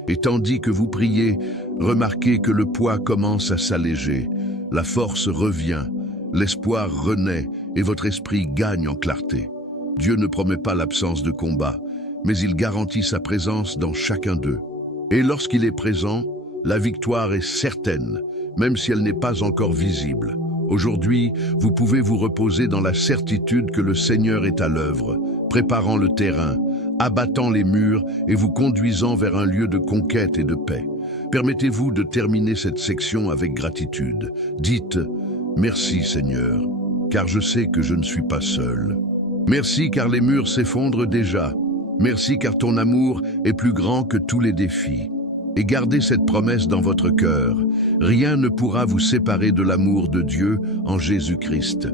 Et tandis que vous priez, remarquez que le poids commence à s'alléger, la force revient, l'espoir renaît et votre esprit gagne en clarté. Dieu ne promet pas l'absence de combat, mais il garantit sa présence dans chacun d'eux. Et lorsqu'il est présent, la victoire est certaine, même si elle n'est pas encore visible. Aujourd'hui, vous pouvez vous reposer dans la certitude que le Seigneur est à l'œuvre, préparant le terrain, abattant les murs et vous conduisant vers un lieu de conquête et de paix. Permettez-vous de terminer cette section avec gratitude. Dites « Merci Seigneur, car je sais que je ne suis pas seul. Merci car les murs s'effondrent déjà. Merci car ton amour est plus grand que tous les défis. » Et gardez cette promesse dans votre cœur. Rien ne pourra vous séparer de l'amour de Dieu en Jésus-Christ.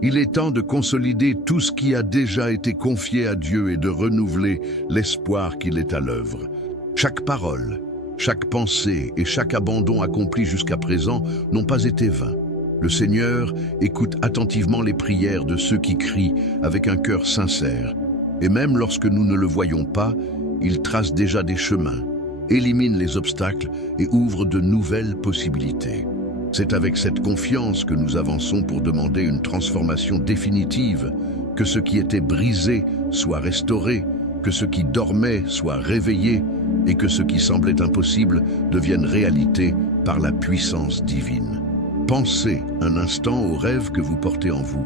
Il est temps de consolider tout ce qui a déjà été confié à Dieu et de renouveler l'espoir qu'il est à l'œuvre. Chaque parole, chaque pensée et chaque abandon accompli jusqu'à présent n'ont pas été vains. Le Seigneur écoute attentivement les prières de ceux qui crient avec un cœur sincère. Et même lorsque nous ne le voyons pas, il trace déjà des chemins, élimine les obstacles et ouvre de nouvelles possibilités. C'est avec cette confiance que nous avançons pour demander une transformation définitive, que ce qui était brisé soit restauré, que ce qui dormait soit réveillé et que ce qui semblait impossible devienne réalité par la puissance divine. Pensez un instant aux rêves que vous portez en vous.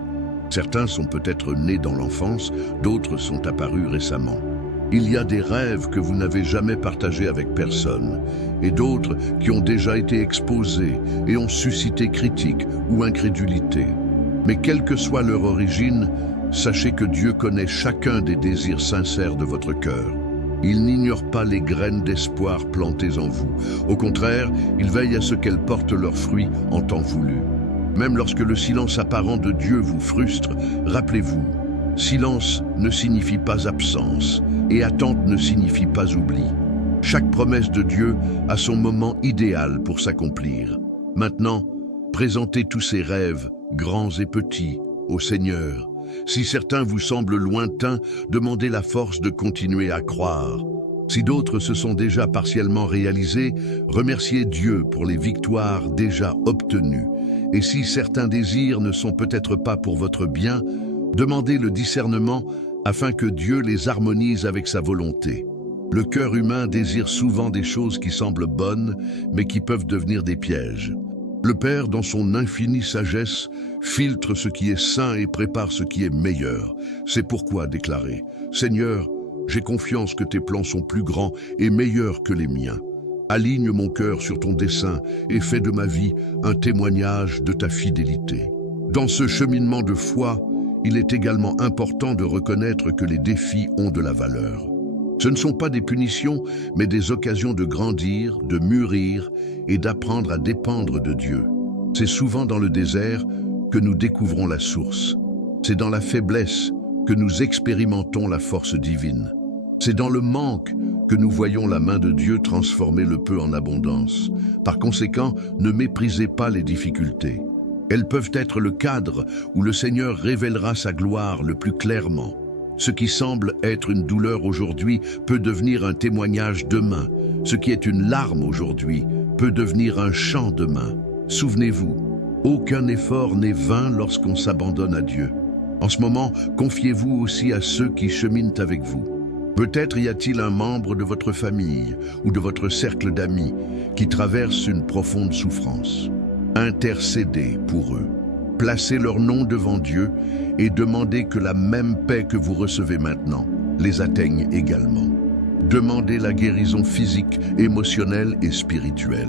Certains sont peut-être nés dans l'enfance, d'autres sont apparus récemment. Il y a des rêves que vous n'avez jamais partagés avec personne, et d'autres qui ont déjà été exposés et ont suscité critique ou incrédulité. Mais quelle que soit leur origine, sachez que Dieu connaît chacun des désirs sincères de votre cœur. Il n'ignore pas les graines d'espoir plantées en vous. Au contraire, il veille à ce qu'elles portent leurs fruits en temps voulu. Même lorsque le silence apparent de Dieu vous frustre, rappelez-vous, silence ne signifie pas absence, et attente ne signifie pas oubli. Chaque promesse de Dieu a son moment idéal pour s'accomplir. Maintenant, présentez tous ces rêves, grands et petits, au Seigneur. Si certains vous semblent lointains, demandez la force de continuer à croire. Si d'autres se sont déjà partiellement réalisés, remerciez Dieu pour les victoires déjà obtenues. Et si certains désirs ne sont peut-être pas pour votre bien, demandez le discernement afin que Dieu les harmonise avec sa volonté. Le cœur humain désire souvent des choses qui semblent bonnes, mais qui peuvent devenir des pièges. Le Père, dans son infinie sagesse, filtre ce qui est sain et prépare ce qui est meilleur. C'est pourquoi déclarer « Seigneur, j'ai confiance que tes plans sont plus grands et meilleurs que les miens. Aligne mon cœur sur ton dessein et fais de ma vie un témoignage de ta fidélité. » Dans ce cheminement de foi, il est également important de reconnaître que les défis ont de la valeur. Ce ne sont pas des punitions, mais des occasions de grandir, de mûrir et d'apprendre à dépendre de Dieu. C'est souvent dans le désert que nous découvrons la source. C'est dans la faiblesse que nous expérimentons la force divine. C'est dans le manque que nous voyons la main de Dieu transformer le peu en abondance. Par conséquent, ne méprisez pas les difficultés. Elles peuvent être le cadre où le Seigneur révélera sa gloire le plus clairement. Ce qui semble être une douleur aujourd'hui peut devenir un témoignage demain. Ce qui est une larme aujourd'hui peut devenir un chant demain. Souvenez-vous, aucun effort n'est vain lorsqu'on s'abandonne à Dieu. En ce moment, confiez-vous aussi à ceux qui cheminent avec vous. Peut-être y a-t-il un membre de votre famille ou de votre cercle d'amis qui traverse une profonde souffrance. Intercédez pour eux. Placez leur nom devant Dieu et demandez que la même paix que vous recevez maintenant les atteigne également. Demandez la guérison physique, émotionnelle et spirituelle.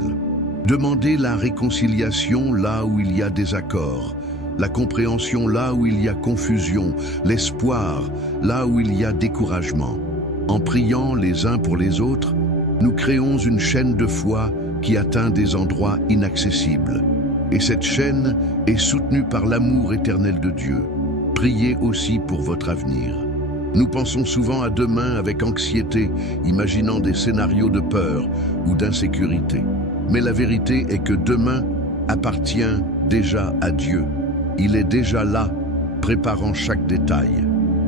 Demandez la réconciliation là où il y a désaccord, la compréhension là où il y a confusion, l'espoir là où il y a découragement. En priant les uns pour les autres, nous créons une chaîne de foi qui atteint des endroits inaccessibles. Et cette chaîne est soutenue par l'amour éternel de Dieu. Priez aussi pour votre avenir. Nous pensons souvent à demain avec anxiété, imaginant des scénarios de peur ou d'insécurité. Mais la vérité est que demain appartient déjà à Dieu. Il est déjà là, préparant chaque détail.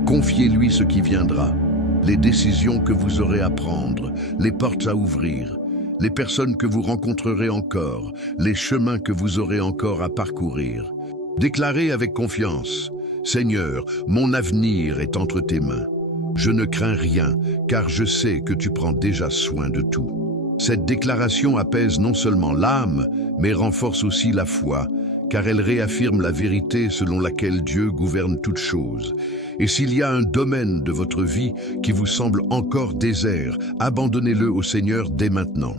Confiez-lui ce qui viendra, les décisions que vous aurez à prendre, les portes à ouvrir, les personnes que vous rencontrerez encore, les chemins que vous aurez encore à parcourir. Déclarez avec confiance: Seigneur, mon avenir est entre tes mains. Je ne crains rien, car je sais que tu prends déjà soin de tout. Cette déclaration apaise non seulement l'âme, mais renforce aussi la foi, car elle réaffirme la vérité selon laquelle Dieu gouverne toutes choses. Et s'il y a un domaine de votre vie qui vous semble encore désert, abandonnez-le au Seigneur dès maintenant.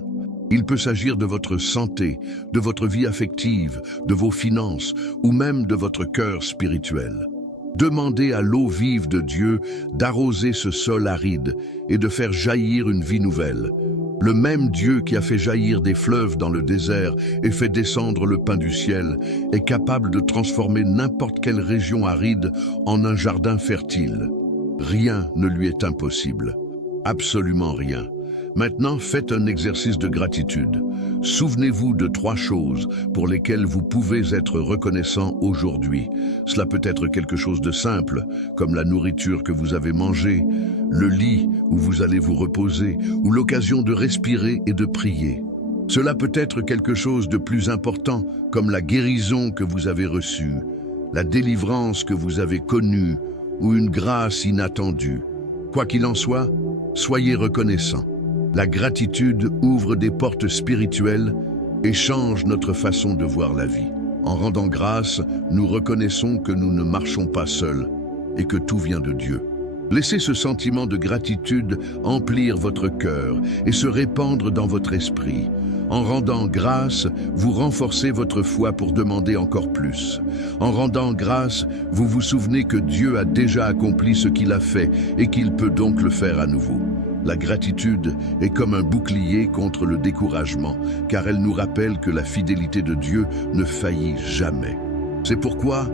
Il peut s'agir de votre santé, de votre vie affective, de vos finances ou même de votre cœur spirituel. Demandez à l'eau vive de Dieu d'arroser ce sol aride et de faire jaillir une vie nouvelle. Le même Dieu qui a fait jaillir des fleuves dans le désert et fait descendre le pain du ciel est capable de transformer n'importe quelle région aride en un jardin fertile. Rien ne lui est impossible. Absolument rien. Maintenant, faites un exercice de gratitude. Souvenez-vous de 3 choses pour lesquelles vous pouvez être reconnaissant aujourd'hui. Cela peut être quelque chose de simple, comme la nourriture que vous avez mangée, le lit où vous allez vous reposer, ou l'occasion de respirer et de prier. Cela peut être quelque chose de plus important, comme la guérison que vous avez reçue, la délivrance que vous avez connue, ou une grâce inattendue. Quoi qu'il en soit, soyez reconnaissants. La gratitude ouvre des portes spirituelles et change notre façon de voir la vie. En rendant grâce, nous reconnaissons que nous ne marchons pas seuls et que tout vient de Dieu. Laissez ce sentiment de gratitude emplir votre cœur et se répandre dans votre esprit. En rendant grâce, vous renforcez votre foi pour demander encore plus. En rendant grâce, vous vous souvenez que Dieu a déjà accompli ce qu'il a fait et qu'il peut donc le faire à nouveau. La gratitude est comme un bouclier contre le découragement, car elle nous rappelle que la fidélité de Dieu ne faillit jamais. C'est pourquoi,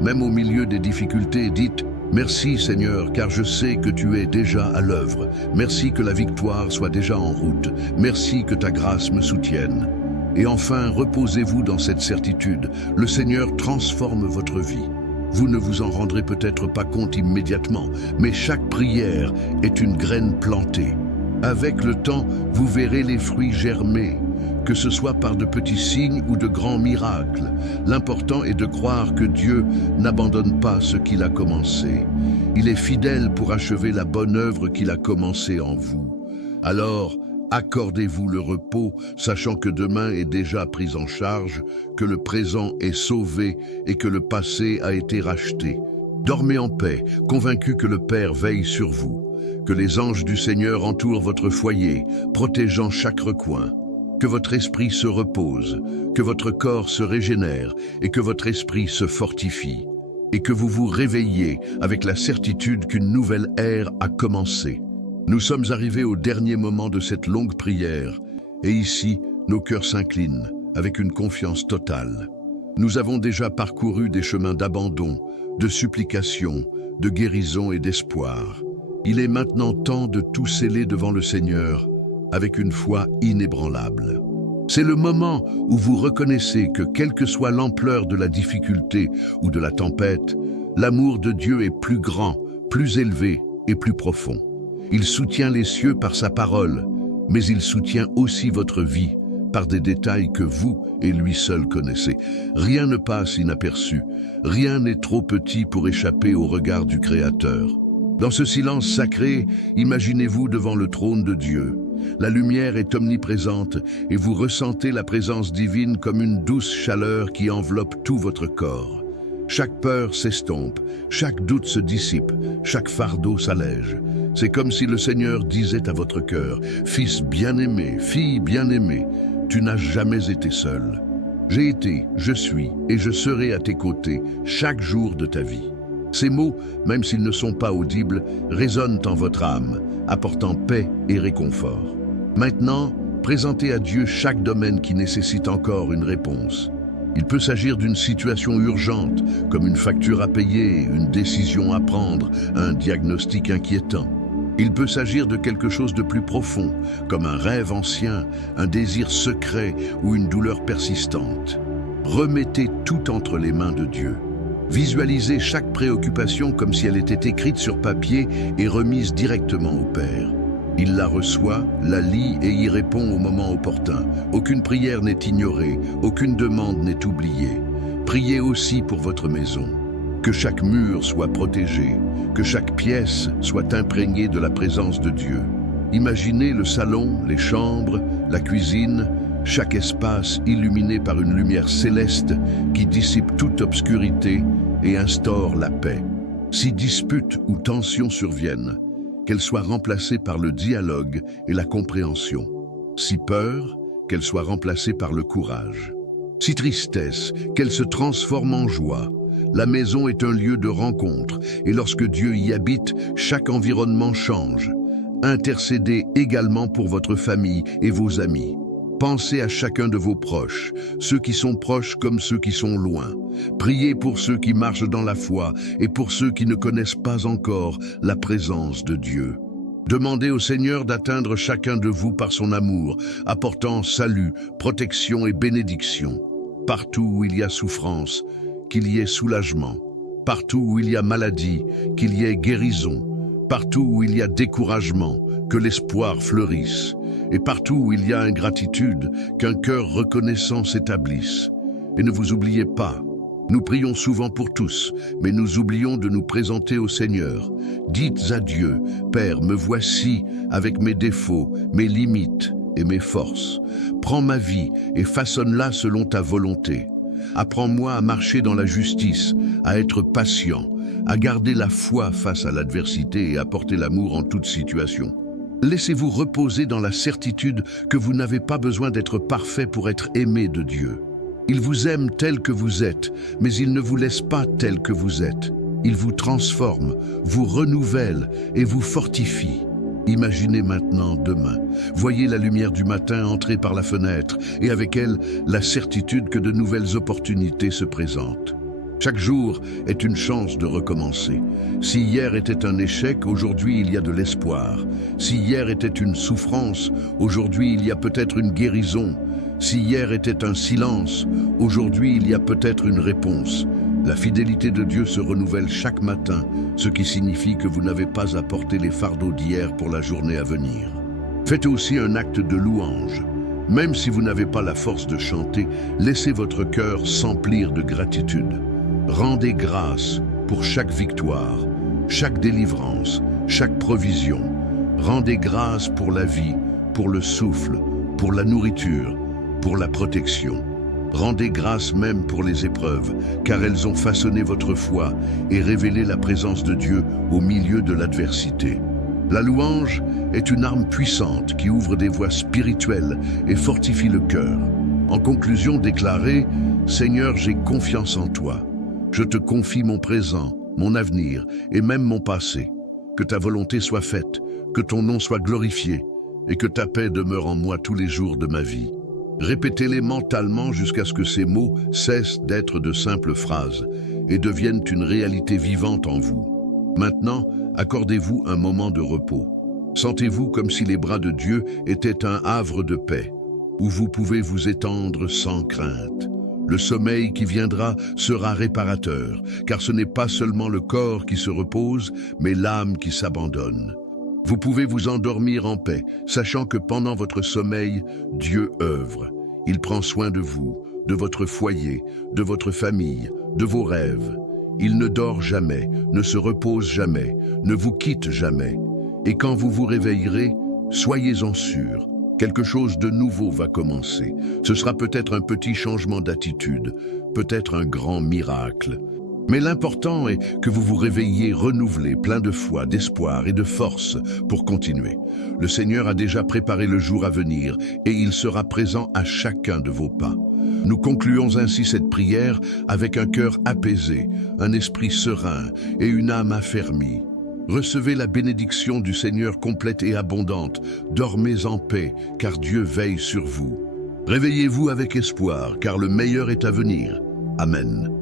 même au milieu des difficultés, dites « Merci Seigneur, car je sais que tu es déjà à l'œuvre. Merci que la victoire soit déjà en route. Merci que ta grâce me soutienne. » Et enfin, reposez-vous dans cette certitude. Le Seigneur transforme votre vie. Vous ne vous en rendrez peut-être pas compte immédiatement, mais chaque prière est une graine plantée. Avec le temps, vous verrez les fruits germer, que ce soit par de petits signes ou de grands miracles. L'important est de croire que Dieu n'abandonne pas ce qu'il a commencé. Il est fidèle pour achever la bonne œuvre qu'il a commencée en vous. Alors, accordez-vous le repos, sachant que demain est déjà pris en charge, que le présent est sauvé et que le passé a été racheté. Dormez en paix, convaincus que le Père veille sur vous, que les anges du Seigneur entourent votre foyer, protégeant chaque recoin, que votre esprit se repose, que votre corps se régénère et que votre esprit se fortifie, et que vous vous réveillez avec la certitude qu'une nouvelle ère a commencé. Nous sommes arrivés au dernier moment de cette longue prière, et ici, nos cœurs s'inclinent avec une confiance totale. Nous avons déjà parcouru des chemins d'abandon, de supplication, de guérison et d'espoir. Il est maintenant temps de tout sceller devant le Seigneur avec une foi inébranlable. C'est le moment où vous reconnaissez que, quelle que soit l'ampleur de la difficulté ou de la tempête, l'amour de Dieu est plus grand, plus élevé et plus profond. Il soutient les cieux par sa parole, mais il soutient aussi votre vie par des détails que vous et lui seul connaissez. Rien ne passe inaperçu, rien n'est trop petit pour échapper au regard du Créateur. Dans ce silence sacré, imaginez-vous devant le trône de Dieu. La lumière est omniprésente et vous ressentez la présence divine comme une douce chaleur qui enveloppe tout votre corps. Chaque peur s'estompe, chaque doute se dissipe, chaque fardeau s'allège. C'est comme si le Seigneur disait à votre cœur, « Fils bien-aimé, fille bien-aimée, tu n'as jamais été seul. J'ai été, je suis et je serai à tes côtés chaque jour de ta vie. » Ces mots, même s'ils ne sont pas audibles, résonnent en votre âme, apportant paix et réconfort. Maintenant, présentez à Dieu chaque domaine qui nécessite encore une réponse. Il peut s'agir d'une situation urgente, comme une facture à payer, une décision à prendre, un diagnostic inquiétant. Il peut s'agir de quelque chose de plus profond, comme un rêve ancien, un désir secret ou une douleur persistante. Remettez tout entre les mains de Dieu. Visualisez chaque préoccupation comme si elle était écrite sur papier et remise directement au Père. Il la reçoit, la lit et y répond au moment opportun. Aucune prière n'est ignorée, aucune demande n'est oubliée. Priez aussi pour votre maison. Que chaque mur soit protégé, que chaque pièce soit imprégnée de la présence de Dieu. Imaginez le salon, les chambres, la cuisine, chaque espace illuminé par une lumière céleste qui dissipe toute obscurité et instaure la paix. Si disputes ou tensions surviennent, qu'elles soient remplacées par le dialogue et la compréhension. Si peur, qu'elle soit remplacée par le courage. Si tristesse, qu'elle se transforme en joie. La maison est un lieu de rencontre et lorsque Dieu y habite, chaque environnement change. Intercédez également pour votre famille et vos amis. Pensez à chacun de vos proches, ceux qui sont proches comme ceux qui sont loin. Priez pour ceux qui marchent dans la foi et pour ceux qui ne connaissent pas encore la présence de Dieu. Demandez au Seigneur d'atteindre chacun de vous par son amour, apportant salut, protection et bénédiction. Partout où il y a souffrance, qu'il y ait soulagement. Partout où il y a maladie, qu'il y ait guérison. Partout où il y a découragement, que l'espoir fleurisse. Et partout où il y a ingratitude, qu'un cœur reconnaissant s'établisse. Et ne vous oubliez pas, nous prions souvent pour tous, mais nous oublions de nous présenter au Seigneur. Dites à Dieu, Père, me voici avec mes défauts, mes limites et mes forces. Prends ma vie et façonne-la selon ta volonté. Apprends-moi à marcher dans la justice, à être patient, à garder la foi face à l'adversité et à porter l'amour en toute situation. Laissez-vous reposer dans la certitude que vous n'avez pas besoin d'être parfait pour être aimé de Dieu. Il vous aime tel que vous êtes, mais il ne vous laisse pas tel que vous êtes. Il vous transforme, vous renouvelle et vous fortifie. Imaginez maintenant demain. Voyez la lumière du matin entrer par la fenêtre et avec elle, la certitude que de nouvelles opportunités se présentent. Chaque jour est une chance de recommencer. Si hier était un échec, aujourd'hui il y a de l'espoir. Si hier était une souffrance, aujourd'hui il y a peut-être une guérison. Si hier était un silence, aujourd'hui il y a peut-être une réponse. La fidélité de Dieu se renouvelle chaque matin, ce qui signifie que vous n'avez pas à porter les fardeaux d'hier pour la journée à venir. Faites aussi un acte de louange. Même si vous n'avez pas la force de chanter, laissez votre cœur s'emplir de gratitude. Rendez grâce pour chaque victoire, chaque délivrance, chaque provision. Rendez grâce pour la vie, pour le souffle, pour la nourriture, pour la protection. Rendez grâce même pour les épreuves, car elles ont façonné votre foi et révélé la présence de Dieu au milieu de l'adversité. La louange est une arme puissante qui ouvre des voies spirituelles et fortifie le cœur. En conclusion, déclarez « Seigneur, j'ai confiance en toi. Je te confie mon présent, mon avenir et même mon passé. Que ta volonté soit faite, que ton nom soit glorifié et que ta paix demeure en moi tous les jours de ma vie. » Répétez-les mentalement jusqu'à ce que ces mots cessent d'être de simples phrases et deviennent une réalité vivante en vous. Maintenant, accordez-vous un moment de repos. Sentez-vous comme si les bras de Dieu étaient un havre de paix, où vous pouvez vous étendre sans crainte. Le sommeil qui viendra sera réparateur, car ce n'est pas seulement le corps qui se repose, mais l'âme qui s'abandonne. Vous pouvez vous endormir en paix, sachant que pendant votre sommeil, Dieu œuvre. Il prend soin de vous, de votre foyer, de votre famille, de vos rêves. Il ne dort jamais, ne se repose jamais, ne vous quitte jamais. Et quand vous vous réveillerez, soyez-en sûrs. Quelque chose de nouveau va commencer. Ce sera peut-être un petit changement d'attitude, peut-être un grand miracle. Mais l'important est que vous vous réveilliez renouvelé, plein de foi, d'espoir et de force pour continuer. Le Seigneur a déjà préparé le jour à venir et il sera présent à chacun de vos pas. Nous concluons ainsi cette prière avec un cœur apaisé, un esprit serein et une âme affermie. Recevez la bénédiction du Seigneur complète et abondante. Dormez en paix, car Dieu veille sur vous. Réveillez-vous avec espoir, car le meilleur est à venir. Amen.